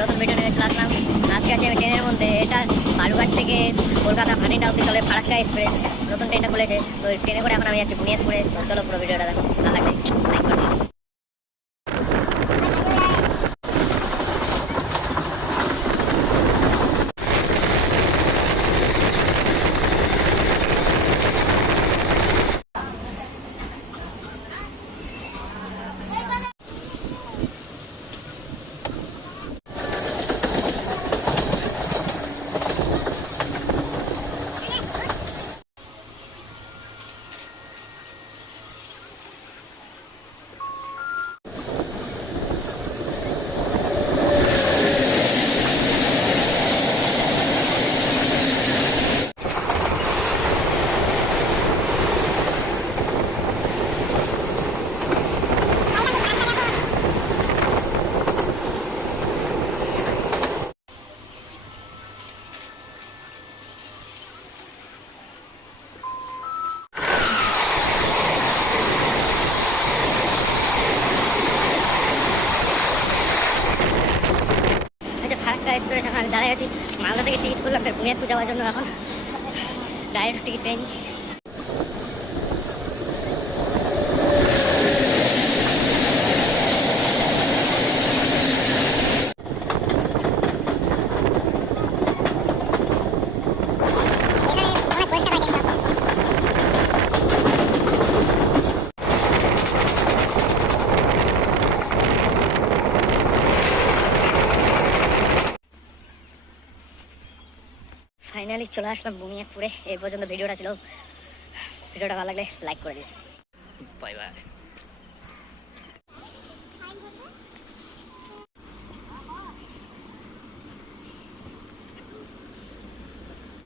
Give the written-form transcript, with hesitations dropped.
নতুন ভিডিও নিয়ে চলে আসলাম। আজকে আছে আমি ট্রেনের মধ্যে, এটা বালুঘাট থেকে কলকাতা ভাটিটা অব্দি চলে ফারাক্কা এক্সপ্রেস, নতুন ট্রেনটা খুলেছে। তো ট্রেনে করে এখন আমি যাচ্ছি বুনিয়াদপুরে। তো চলো পুরো ভিডিওটা দেখো, ভালো লাগলে লাইক করে দিও। ফারাক্কা এক্সপ্রেস এখন আমি দাঁড়ায় আছি। মালদা থেকে টিকিট করলাম বুনিয়াদপুর যাওয়ার জন্য। এখন ডাইরেক্ট টিকিট পেয়ে ফাইনালি চলে আসলাম বুনিয়াদপুরে। এই পর্যন্ত ভিডিওটা ছিল। ভিডিওটা ভালো লাগলে লাইক করে দিও। Bye bye.